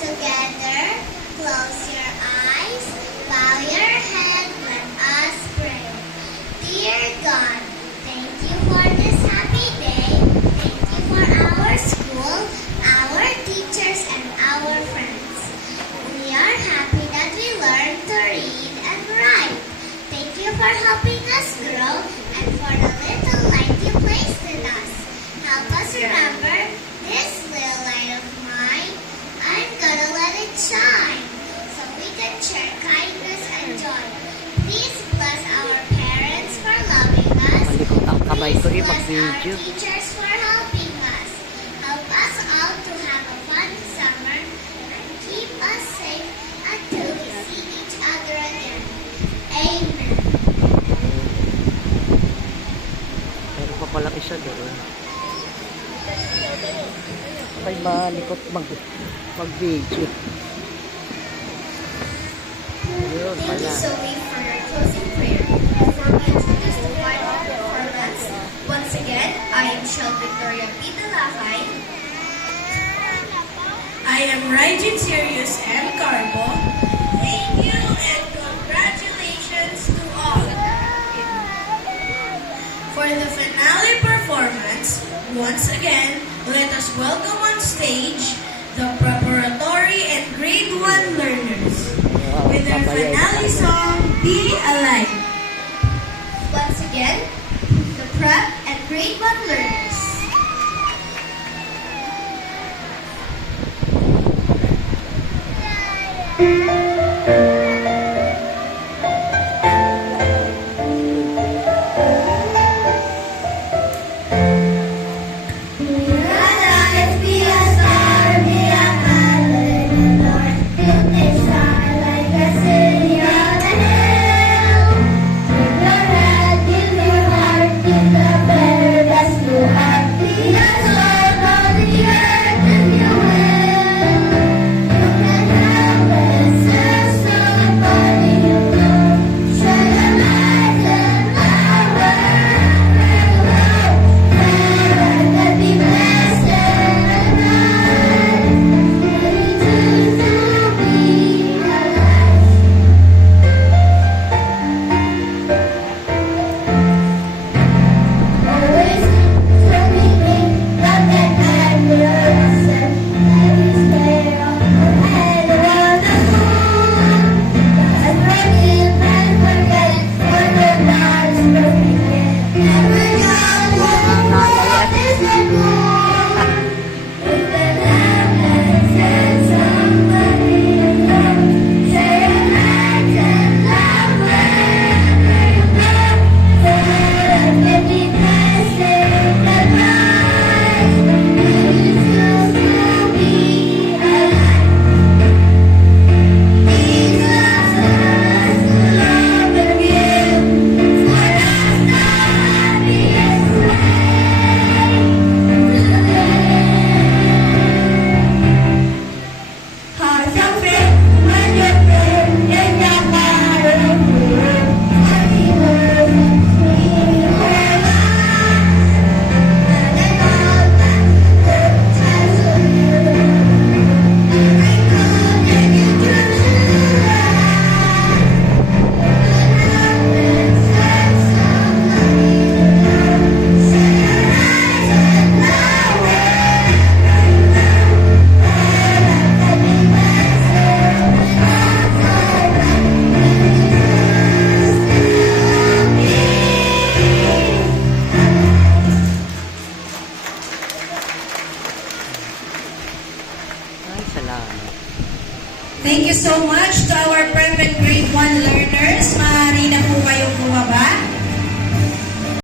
together, close your eyes, bow your head, let us pray. Dear God, thank you for this happy day. Thank you for our school, our teachers, and our friends. We are happy that we learned to read and write. Thank you for helping us grow and for the little light you placed in us. Help us remember this little light of mine. I'm gonna let it shine so we can share kindness and joy. Please bless our parents for loving us. Malikot ang kamay ko Please bless our mag-video. teachers for helping us. Help us all to have a fun summer and keep us safe until we see each other again. Amen. Pero pa pala isa doon. Ay, malikot mag-video. Ayun, Thank pala. you, Zoe, for your closing prayer. Before we introduce the final performance, once again, I am Shel Victoria P. Dalakay. I am Rigitarius M. Carbo. Thank you and congratulations to all. For the finale performance, once again, let us welcome on stage the preparatory and grade 1 learners with their finale song, Be Alive. Once again, the prep and grade 1 learners. Ay, salamat. Thank you so much to our prep and grade 1 learners. Maaari na po kayong bumaba.